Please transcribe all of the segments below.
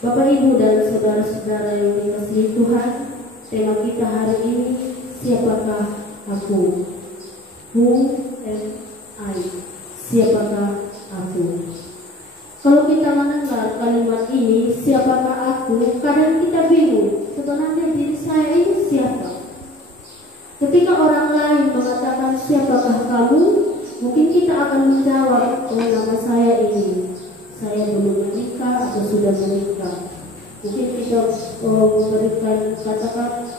Bapak, Ibu, dan saudara-saudara yang dikasihi Tuhan, tema kita hari ini, siapakah aku? Who am I? Siapakah aku? Kalau kita mendengar kalimat ini, siapakah aku? Kadang kita bingung, sebenarnya diri saya ini siapa? Ketika orang lain mengatakan siapakah kamu, mungkin kita akan menjawab, oh, nama saya ini. Saya belum menikah atau sudah menikah. Mungkin kita memberikan katakan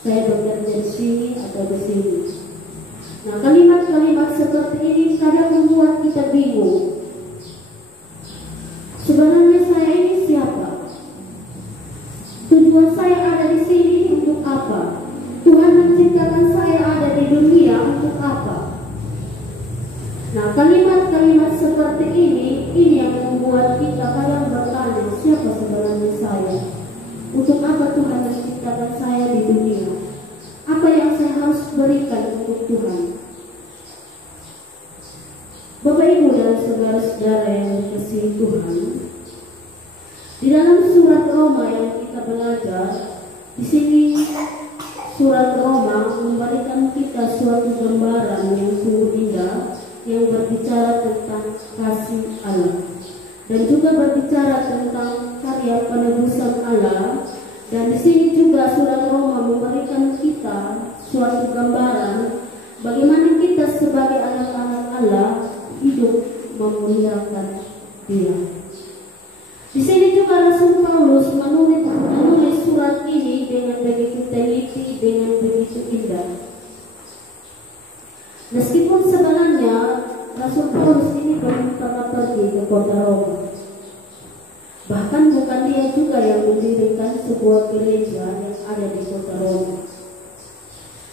saya bekerja di sini atau di sini. Nah, kalimat-kalimat seperti ini kadang membuat kita bingung. Sebenarnya saya ini siapa? Tujuan saya ada di sini untuk apa? Tuhan menciptakan saya ada di dunia untuk apa? Nah, kalimat-kalimat seperti ini yang membuat kita kadang bertanya, siapa sebenarnya saya? Untuk apa Tuhan menciptakan saya di dunia? Apa yang saya harus berikan untuk Tuhan? Bapak, Ibu, dan saudara-saudara yang dikasihi Tuhan, di dalam surat Roma yang kita belajar, di sini surat Roma memberikan kita suatu gambaran yang sungguh indah, yang berbicara tentang kasih Allah dan juga berbicara tentang karya penebusan Allah. Dan di sini juga surat Roma memberikan kita suatu gambaran bagaimana kita sebagai anak-anak Allah hidup memuliakan Dia. Di sini juga Rasul Paulus menulis surat ini dengan begitu teliti, dengan begitu indah. Meskipun sebenarnya Rasul Paulus ini belum pernah pergi ke kota Roma. Bahkan bukan dia juga yang mendirikan sebuah gereja yang ada di kota Roma.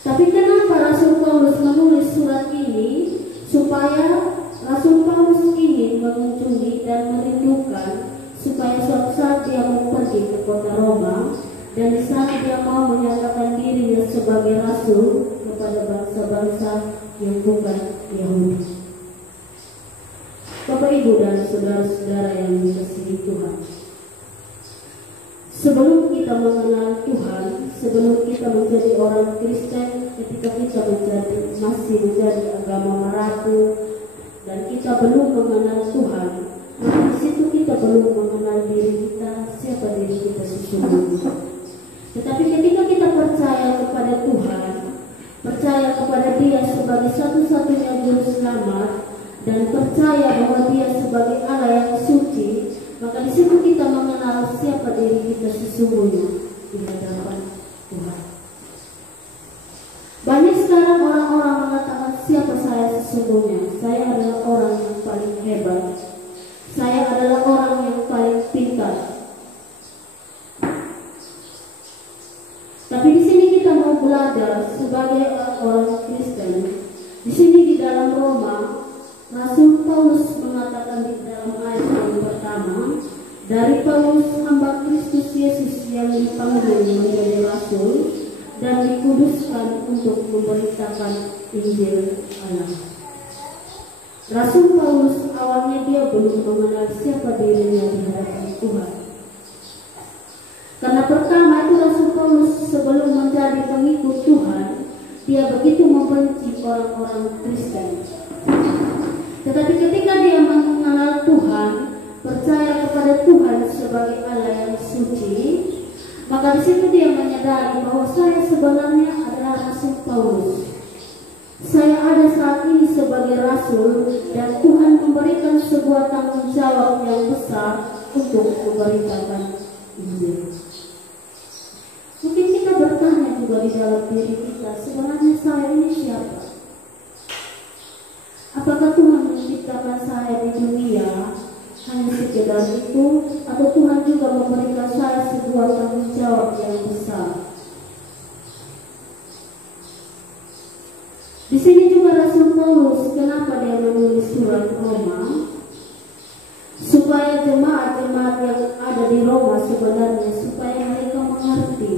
Tapi kenapa Rasul Paulus menulis surat ini? Supaya Rasul Paulus ingin mengunjungi dan merindukan supaya suatu saat dia mau pergi ke kota Roma, dan di sana dia mau menyatakan dirinya sebagai rasul kepada bangsa-bangsa yang bukan Yahudi. Bapak, Ibu, dan saudara-saudara yang dikasihi Tuhan, sebelum kita mengenal Tuhan, sebelum kita menjadi orang Kristen, ketika kita masih menjadi agama Marapu dan kita belum mengenal Tuhan, maka di situ kita belum mengenal diri kita, siapa diri kita sesungguhnya. Tetapi ketika kita percaya kepada Tuhan, percaya kepada Dia sebagai satu-satunya juru selamat, dan percaya bahwa Dia sebagai Allah yang suci, maka di situ kita mengenal siapa diri kita sesungguhnya di hadapan Tuhan. Banyak sekarang orang-orang mengatakan siapa saya sesungguhnya. Saya adalah orang yang paling hebat. Saya adalah orang yang paling pintar. Tapi di sini kita mau belajar sebagai orang Kristen. Di sini di dalam Roma, Rasul Paulus mengatakan di dalam ayat yang pertama, dari Paulus hamba Kristus Yesus yang dipanggil menjadi rasul dan dikuduskan untuk memberitakan Injil Allah. Rasul Paulus awalnya dia belum mengenal siapa dirinya di hadapan Tuhan. Karena pertama itu Rasul Paulus sebelum menjadi pengikut Tuhan, dia begitu membenci orang-orang Kristen. Tetapi ketika dia mengenal Tuhan, percaya kepada Tuhan sebagai Allah yang suci, maka di situ dia menyadari bahwa saya sebenarnya adalah Rasul Paulus. Saya ada saat ini sebagai rasul dan Tuhan memberikan sebuah tanggung jawab yang besar untuk memberitakan Injil. Mungkin kita bertanya juga di dalam diri kita, sebenarnya saya ini siapa? Apakah Tuhan menciptakan saya di dunia hanya sekedar itu, atau Tuhan juga memberikan saya sebuah tanggung jawab yang besar? Di sini juga Rasul Paulus, kenapa dia menulis surat Roma? Supaya jemaat-jemaat yang ada di Roma sebenarnya, supaya mereka mengerti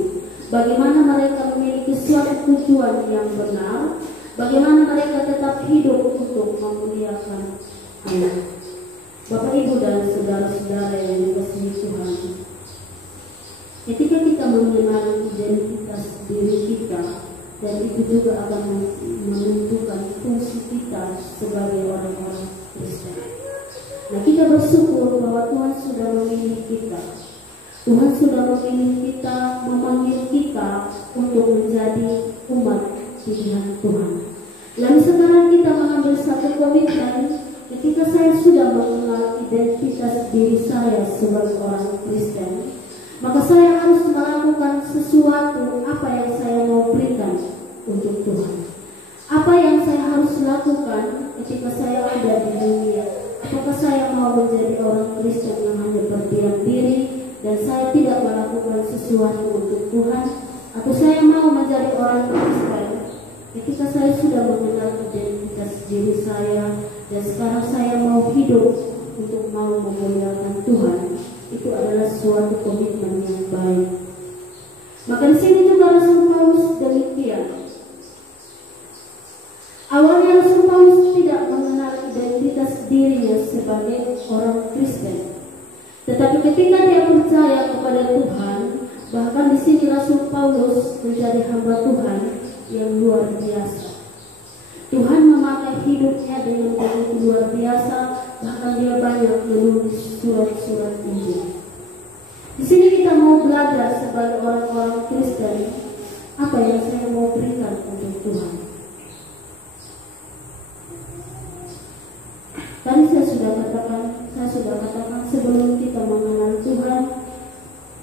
bagaimana mereka memiliki suatu tujuan yang benar, bagaimana mereka tetap hidup untuk memuliakan Allah. Bapak, Ibu, dan saudara-saudara yang dikasihi Tuhan, mengenal identitas diri kita, dan itu juga akan menentukan fungsi kita sebagai orang-orang Kristen. Nah, kita bersyukur bahwa Tuhan sudah memilih kita. Tuhan sudah memilih kita, memanggil kita untuk menjadi umat pilihan Tuhan. Lalu sekarang kita mengambil satu komitmen. Ketika saya sudah mengenal identitas diri saya sebagai orang Kristen, maka saya harus melakukan sesuatu apa yang saya mau berikan untuk Tuhan. Apa yang saya harus lakukan ketika saya ada di dunia? Apakah saya mau menjadi orang Kristen yang hanya berdiam diri dan saya tidak melakukan sesuatu untuk Tuhan? Atau saya mau menjadi orang Kristen ketika saya sudah mengenal identitas diri saya dan sekarang saya mau hidup untuk mau memuliakan Tuhan? Itu adalah suatu komitmen yang baik. Maka di sini juga Rasul Paulus demikian. Awalnya Rasul Paulus tidak mengenal identitas dirinya sebagai orang Kristen, tetapi ketika dia percaya kepada Tuhan, bahkan di sini Rasul Paulus menjadi hamba Tuhan yang luar biasa. Tuhan memakai hidupnya dengan begitu luar biasa, bahkan dia banyak menulis surat-surat Injil. Di sini kita mau belajar sebagai orang-orang Kristen, apa yang saya mau berikan untuk Tuhan. Tadi saya sudah katakan sebelum kita mengenal Tuhan,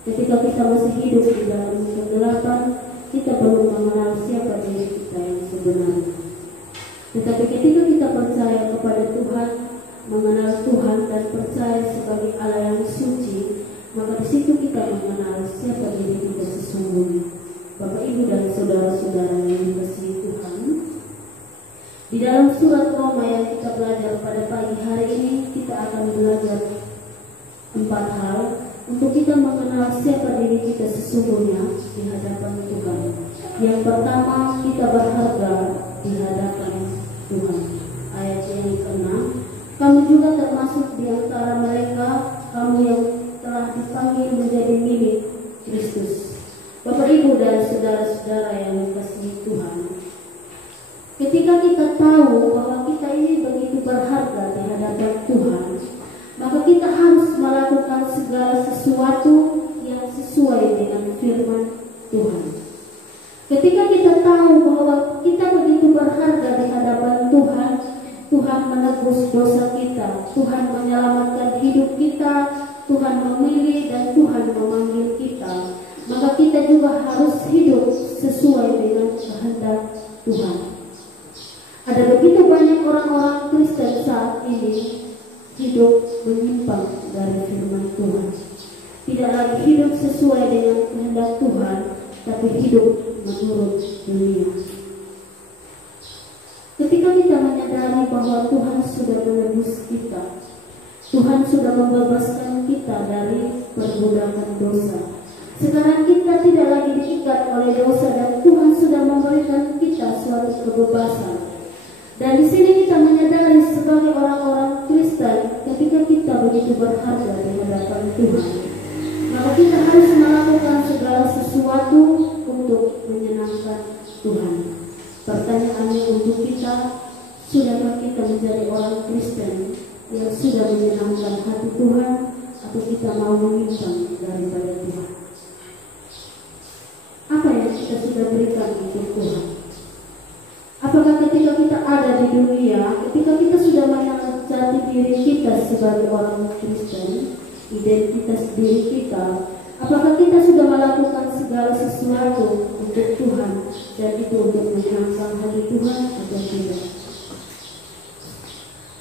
ketika kita masih hidup di dalam kegelapan, kita belum mengenal siapa diri kita yang sebenarnya. Tetapi ketika kita percaya kepada Tuhan, mengenal Tuhan dan percaya sebagai Allah yang suci, maka di situ kita mengenal siapa diri kita sesungguhnya. Bapak, Ibu, dan saudara-saudara yang dikasihi Tuhan, di dalam surat Roma yang kita belajar pada pagi hari ini, kita akan belajar 4 hal untuk kita mengenal siapa diri kita sesungguhnya di hadapan Tuhan. Yang pertama, kita berharga di hadapan Tuhan. Ayat yang ke-6, kamu juga termasuk di antara mereka, kamu yang telah dipanggil menjadi milik Kristus. Bapak, Ibu, dan saudara-saudara yang dikasihi Tuhan, ketika kita tahu bahwa kita ini begitu berharga di hadapan Tuhan, maka kita harus melakukan segala sesuatu yang sesuai dengan firman Tuhan. Ketika kita tahu bahwa kita begitu berharga di hadapan Tuhan, Tuhan menebus dosa kita, Tuhan menyelamatkan hidup kita, Tuhan memilih dan Tuhan memanggil kita, maka kita juga harus hidup sesuai dengan kehendak Tuhan. Ada begitu banyak orang-orang Kristen saat ini hidup menyimpang dari firman Tuhan, tidak lagi hidup sesuai dengan kehendak Tuhan, tapi hidup menurut dunia. Ketika kita menyadari bahwa Tuhan sudah menebus kita, Tuhan sudah membebaskan kita dari perbudakan dosa. Sekarang kita tidak lagi diikat oleh dosa dan Tuhan sudah memberikan kita suatu kebebasan. Dan di sini kita menyadari sebagai orang-orang Kristen, ketika kita begitu berharga di hadapan Tuhan, maka kita harus melakukan segala sesuatu untuk menyenangkan Tuhan. Pertanyaannya untuk kita, sudahkah kita menjadi orang Kristen yang sudah menyenangkan hati Tuhan, atau kita mau menyimpang daripada Tuhan? Apa yang kita sudah berikan untuk Tuhan? Apakah ketika kita ada di dunia, ketika kita sudah mengenal jati diri kita sebagai orang Kristen, identitas diri kita, apakah kita sudah melakukan segala sesuatu untuk Tuhan dan itu untuk menyenangkan hati Tuhan atau tidak?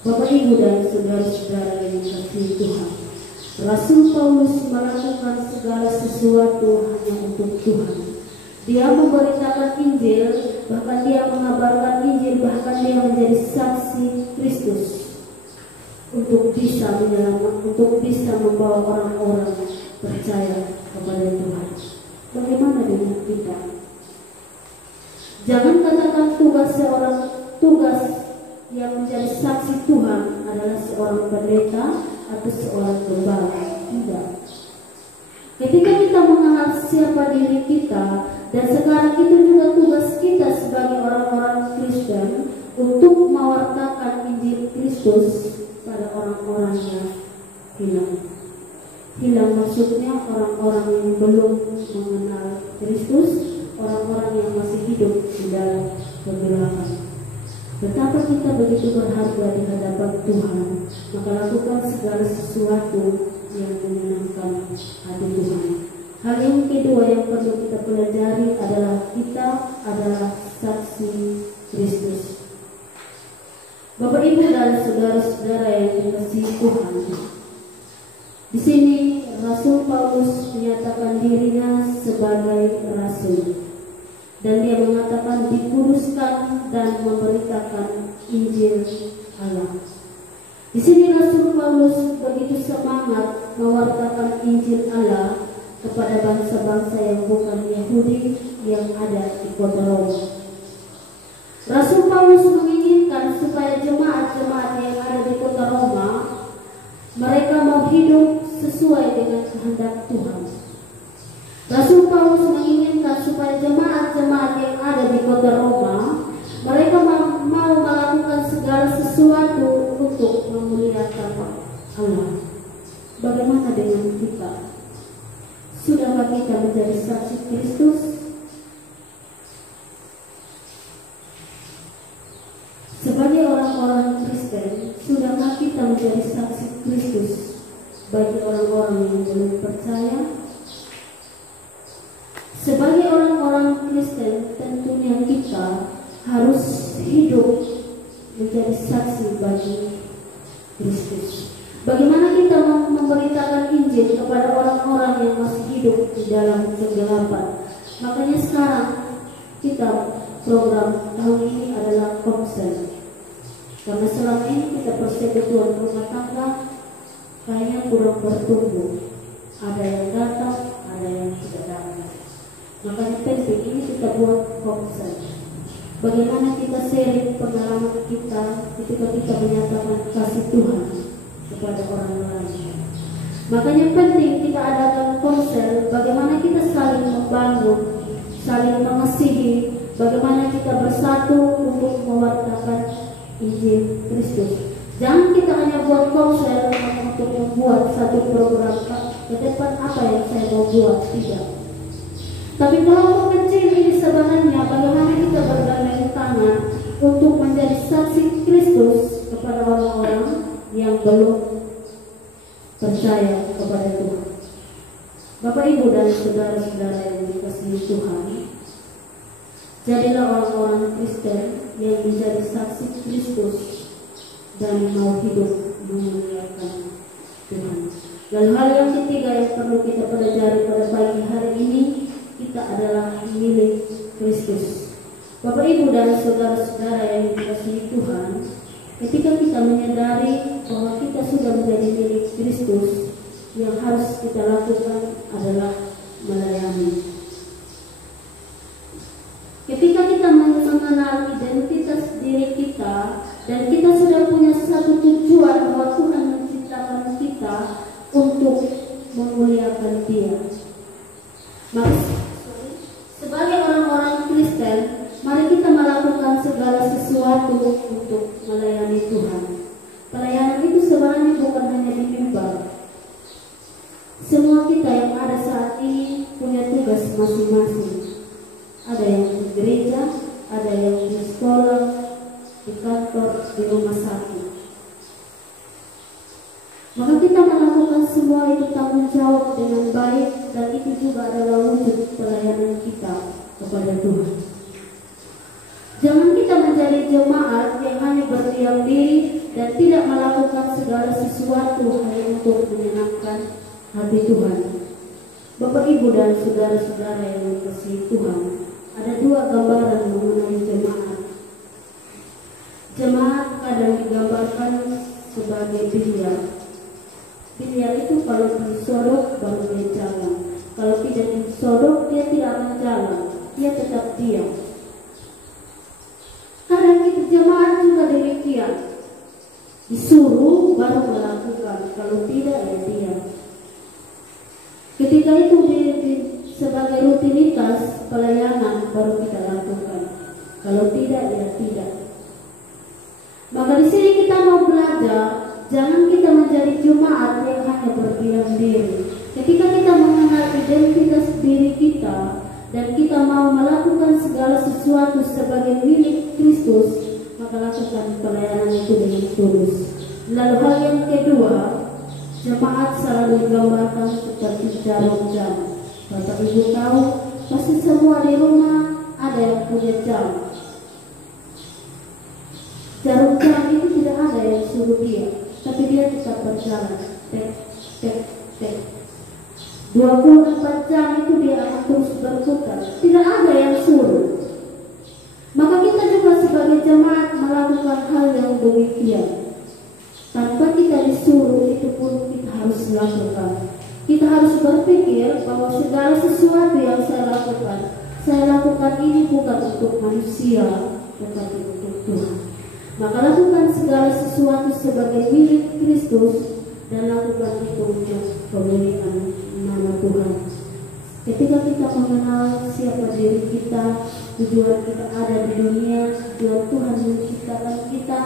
Bapak, Ibu, dan saudara-saudara yang dikasihi Tuhan, Rasul Paulus melakukan segala sesuatu hanya untuk Tuhan. Dia memberitakan Injil, bahkan dia mengabarkan Injil, bahkan dia menjadi saksi Kristus untuk bisa menyelamatkan, untuk bisa membawa orang-orang percaya kepada Tuhan. Bagaimana dengan kita? Jangan katakan tugas yang menjadi saksi Tuhan adalah seorang pendeta atau seorang gembala. Tidak. Ketika kita mengenal siapa diri kita, dan sekarang itu juga tugas kita sebagai orang-orang Kristen untuk mewartakan Injil Kristus pada orang-orang yang hilang. Hilang maksudnya orang-orang yang belum mengenal Kristus, orang-orang yang masih hidup di dalam kegelapan. Betapa kita begitu berharga di hadapan Tuhan, maka lakukan segala sesuatu yang menyenangkan hati Tuhan. Hal yang kedua yang perlu kita pelajari adalah kita adalah saksi Kristus. Bapak, Ibu, dan saudara-saudara yang dikasihi Tuhan, di sini Rasul Paulus menyatakan dirinya sebagai rasul, dan dia mengatakan dikuduskan dan memberitakan Injil Allah. Di sini Rasul Paulus begitu semangat mewartakan Injil Allah kepada bangsa-bangsa yang bukan Yahudi yang ada di kota Roma. Rasul Paulus menginginkan supaya jemaat-jemaat yang ada di kota Roma, mereka mau hidup sesuai dengan kehendak Tuhan. Rasul Paulus menginginkan supaya jemaat-jemaat yang ada di kota Roma, mereka mau melakukan segala sesuatu untuk memuliakan Allah. Bagaimana dengan kita? Sudahkah kita menjadi saksi Kristus? Sebagai orang-orang Kristen, sudahkah kita menjadi saksi Kristus bagi orang-orang yang belum percaya? Sebagai orang-orang Kristen, tentunya kita harus hidup menjadi saksi bagi Kristus. Bagaimana kita memberitakan Injil kepada orang-orang yang masih hidup di dalam kegelapan? Makanya sekarang kita program tahun ini adalah konser. Karena selama ini kita persekutuan rumah tangga kayaknya kurang bertumbuh. Ada yang datang, ada yang tidak datang. Makanya penting ini kita buat konser. Bagaimana kita sharing pengalaman kita ketika kita menyatakan kasih Tuhan kepada orang lain. Makanya penting kita adakan konser. Bagaimana kita saling membangun, saling mengasihi. Bagaimana kita bersatu untuk mewartakan Injil Kristus. Jangan kita hanya buat konser untuk membuat satu program ke depan apa yang saya mau buat, tidak. Tapi kelompok kecil ini sebenarnya bagaimana kita bergandeng tangan untuk menjadi saksi Kristus kepada orang-orang yang belum percaya kepada Tuhan. Bapak, Ibu, dan saudara-saudara yang dikasihi Tuhan, jadilah orang-orang Kristen yang menjadi saksi Kristus dan mau hidup memuliakan Tuhan. Dan hal yang ketiga yang perlu kita pelajari pada pagi hari ini, kita adalah milik Kristus. Bapak, Ibu, dan saudara-saudara yang dikasihi Tuhan, ketika kita menyadari bahwa kita sudah menjadi milik Kristus, yang harus kita lakukan adalah melayani. Ketika kita mengenal identitas diri kita dan kita sudah punya satu tujuan bahwa Tuhan menciptakan kita untuk memuliakan Dia. Maka sebagai orang-orang Kristen, mari kita melakukan segala sesuatu untuk melayani Tuhan. Pelayanan itu sebenarnya bukan hanya di mimbar. Semua kita yang ada saat ini punya tugas masing-masing. Ada yang di gereja, ada yang di sekolah, di kantor, di rumah sakit. Maka kita melakukan semua itu tanggung jawab dengan baik, dan itu juga adalah wujud pelayanan kita kepada Tuhan. Jangan kita menjadi jemaat yang hanya berdiam diri dan tidak melakukan segala sesuatu hanya untuk menyenangkan hati Tuhan. Bapak, Ibu, dan saudara-saudara yang dikasihi Tuhan, ada dua gambaran mengenai jemaat. Jemaat kadang digambarkan sebagai biliar. Biliar itu kalau disodok baru dia jalan. Kalau tidak disodok dia tidak akan jalan. Dia tetap diam. Kadang itu jemaat juga demikian. Disuruh baru melakukan. Kalau tidak ya diam. Ketika itu sebagai sebagai rutinitas pelayanan baru kita lakukan. Kalau tidak, ya tidak. Maka di sini kita mau belajar, jangan kita menjadi jemaat yang hanya berdiam diri. Ketika kita mengenal identitas diri kita dan kita mau melakukan segala sesuatu sebagai milik Kristus, maka lakukan pelayanan itu dengan tulus. Lalu hal yang kedua, jemaat selalu digambarkan seperti jarum jam. Bapak Ibu tahu, pasti semua di rumah ada yang punya jam. Jarum jam itu tidak ada yang suruh dia, tapi dia tetap berjalan. Tek, tek, tek. 24 jam itu dia akan terus berputar. Tidak ada yang suruh. Maka kita juga sebagai jemaat melakukan hal yang demikian. Tanpa kita disuruh, itu pun kita harus lakukan. Kita harus berpikir bahwa segala sesuatu yang saya lakukan ini bukan untuk manusia, tetapi untuk Tuhan. Maka lakukan segala sesuatu sebagai milik Kristus dan lakukan itu untuk kemuliaan nama Tuhan. Ketika kita mengenal siapa diri kita, tujuan kita ada di dunia, tujuan Tuhan menciptakan kita,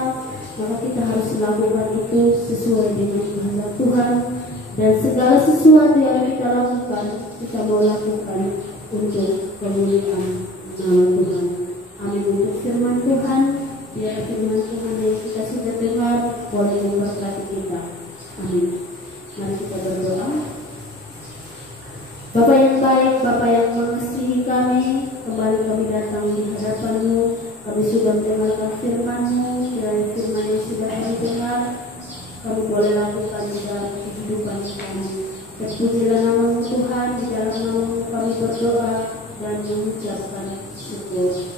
maka kita harus melakukan itu sesuai dengan kehendak Tuhan. Dan segala sesuatu yang kita lakukan, kita mau lakukan untuk kemuliaan nama Tuhan. Amin. Untuk firman Tuhan, biar firman Tuhan yang kita sudah dengar boleh memberkati kita. Amin. Mari kita berdoa. Bapa yang baik, Bapa yang mengasihi kami, kembali kami datang di hadapan-Mu. Kami sudah mendengarkan firman-Mu, kiranya firman yang sudah kami dengar, kami boleh lakukan di dalam kehidupan kami. Terpujilah nama Tuhan, di dalam nama kami berdoa dan mengucapkan syukur.